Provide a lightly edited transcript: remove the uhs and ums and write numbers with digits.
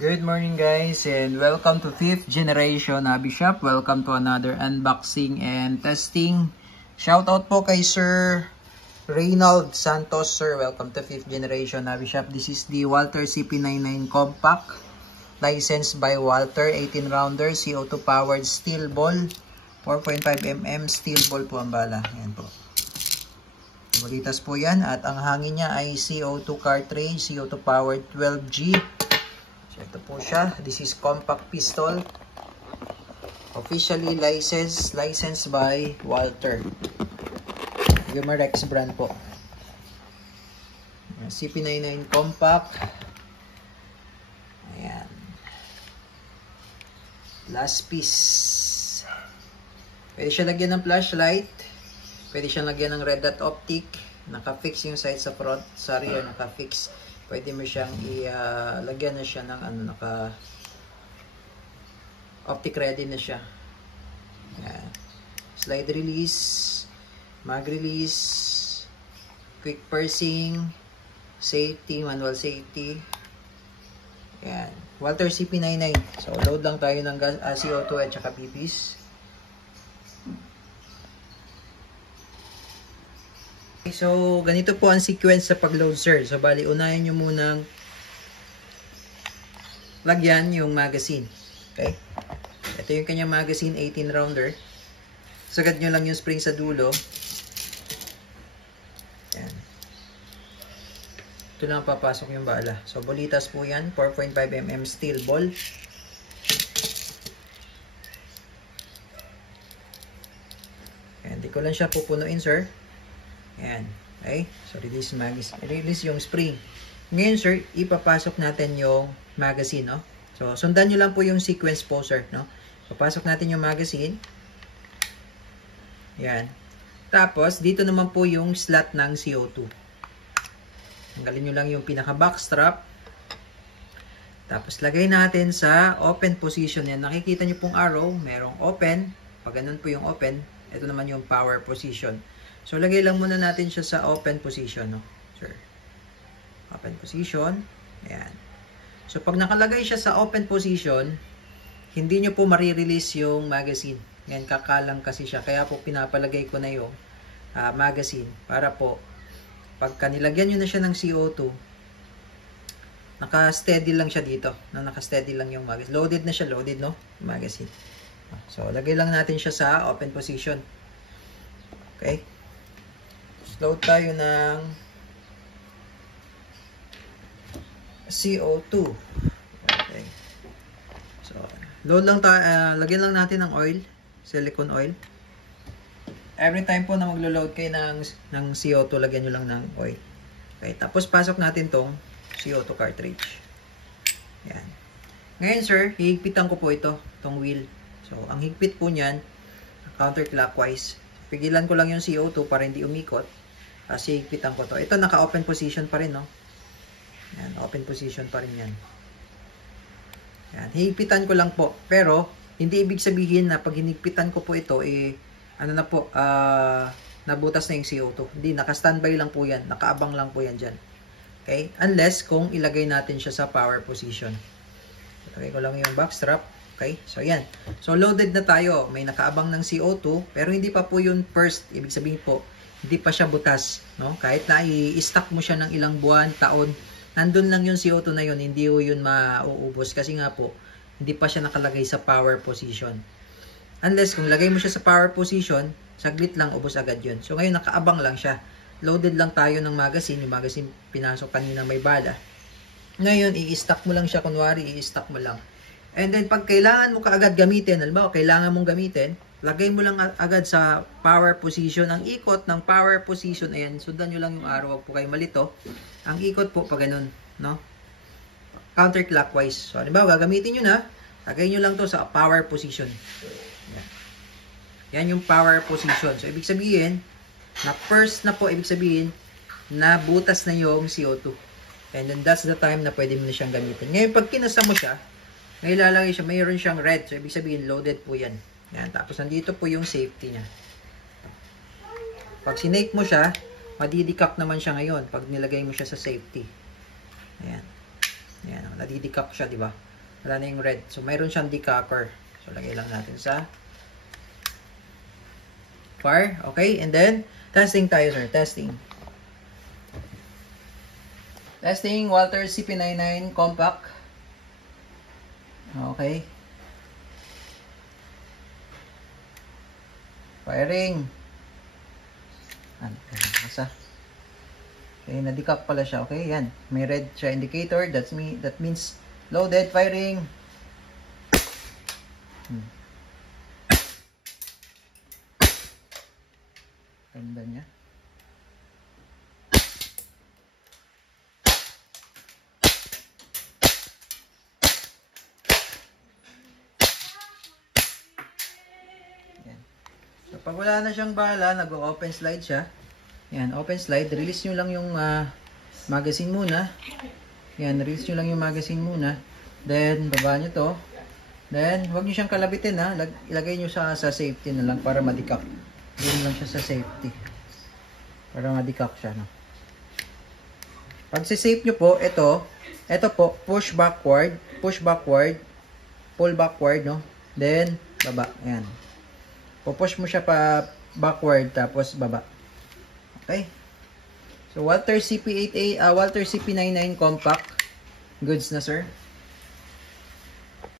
Good morning guys and welcome to 5th generation hobby shop. Welcome to another unboxing and testing. Shoutout po kay Sir Reynald Santos. Sir, welcome to 5th generation hobby shop. This is the Walther CP99 Compact. Licensed by Walther, 18 rounder, CO2 powered steel ball. 4.5mm steel ball po ang bala. Ayan po. Bolitas po yan at ang hangin niya ay CO2 cartridge, CO2 powered 12G. So ito po siya. This is compact pistol. Officially licensed by Walther. Gumarex brand po. CP99 compact. Ayan. Last piece. Pwede siya lagyan ng flashlight. Pwede siyang lagyan ng red dot optic. Naka-fix yung sight sa front. Sa rear, naka-fix. Pwede mo siyang lagyan na siya ng optic ready na siya. Ayan. Slide release, mag release, quick pursing, safety, manual safety. Ayan. Walther CP99. So load lang tayo ng CO2 at saka PPs. So, ganito po ang sequence sa pag-load, sir. So, bali, unahin nyo munang lagyan yung magazine. Okay? Ito yung kanyang magazine, 18 rounder. Sagad nyo lang yung spring sa dulo. Ayan. Ito lang papasok yung bala. So, bolitas po yan. 4.5mm steel ball. Ayan. Di ko lang siya pupunuin, sir. Ayan. Okay. So, release yung spring. Ngayon, sir, ipapasok natin yung magazine, no? So, sundan nyo lang po yung sequence po, sir, no? Papasok natin yung magazine. Ayan. Tapos, dito naman po yung slot ng CO2. Tanggalin nyo lang yung pinaka-back strap. Tapos, lagay natin sa open position. Yan. Nakikita nyo pong arrow. Merong open. Pag ganun po yung open, ito naman yung power position. So, lagay lang muna natin siya sa open position, no? Sure. Open position. Ayan. So, pag nakalagay siya sa open position, hindi nyo po marirelease yung magazine. Ayan, kakalang kasi siya. Kaya po, pinapalagay ko na yung magazine para po, pagka nilagyan nyo na siya ng CO2, naka-steady lang siya dito. No? Naka-steady lang yung magazine. Loaded na siya. Loaded, no? Magazine. So, lagay lang natin siya sa open position. Okay. Load tayo ng CO2. Okay. So, load lang tayo, lagyan lang natin ng oil, silicone oil. Every time po na maglo-load kayo ng CO2, lagyan nyo lang ng oil. Okay, tapos pasok natin tong CO2 cartridge. Yan. Ngayon, sir, hihigpitan ko po ito, tong wheel. So, ang higpit po niyan, counterclockwise. Pigilan ko lang yung CO2 para hindi umikot. Kasi higpitan ko to. Ito naka-open position pa rin, no? Yan, open position pa rin yan. Yan, higpitan ko lang po. Pero, hindi ibig sabihin na pag hinigpitan ko po ito, ano na po, nabutas na yung CO2. Hindi, naka-standby lang po yan. Nakaabang lang po yan dyan. Okay? Unless kung ilagay natin siya sa power position. Ilagay ko lang yung backstrap. Okay? So, yan. So, loaded na tayo. May nakaabang ng CO2, pero hindi pa po yun first. Ibig sabihin po, hindi pa siya butas, no? Kahit na i-stock mo siya ng ilang buwan, taon, nandun lang yung CO2 na yun, hindi yun mauubos kasi nga po, hindi pa siya nakalagay sa power position. Unless kung lagay mo siya sa power position, saglit lang, ubos agad yun. So ngayon nakaabang lang siya. Loaded lang tayo ng magazine, yung magazine pinasok kanina may bala. Ngayon, i-stock mo lang siya, kunwari, i-stock mo lang. And then pag kailangan mo kaagad gamitin, halimbawa, kailangan mong gamitin, lagay mo lang agad sa power position. Ang ikot ng power position, ayan, sundan nyo lang yung arrow, wag po kayo malito. Ang ikot po, pag ganun, no? Counterclockwise. So, halimbawa, gagamitin nyo na, lagay nyo lang to sa power position. Ayan. Yan yung power position. So, ibig sabihin, na first na po, ibig sabihin, na butas na yung CO2. And then, that's the time na pwede mo na siyang gamitin. Ngayon, pag kinasa mo siya, may ilalagay siya, mayroon siyang red. So, ibig sabihin, loaded po yan. Yan, tapos nandito po yung safety niya. Pag sinake mo siya, madidikak naman siya ngayon pag nilagay mo siya sa safety. Ayan. Ayan. nadidecap siya, di ba? Wala na yung red. So, mayroon siyang decapper. So, lagay lang natin sa fire. Okay, and then, testing tayo, sir. Testing. Testing, Walter CP99 Compact. Okay. Firing. Masa. Okay, na-decap pala siya. Okay, yan. May red siya indicator. That means loaded. Firing. Ganda niya. Yan. So, pag wala na siyang bala, nag-open slide siya. Yan, open slide. Release nyo lang yung magazine muna. Yan, release nyo lang yung magazine muna. Then, baba nyo to. Then, huwag nyo siyang kalabitin ha. Ilagay nyo sa safety na lang para ma-decap. Doon lang siya sa safety. Para ma-decap siya, no? Pag si-safe nyo po, ito po, push backward, pull backward, no? Then, baba. Ayan. Pupush mo siya pa backward, tapos baba. Okay? So, Walter CP99 Compact. Goods na, sir.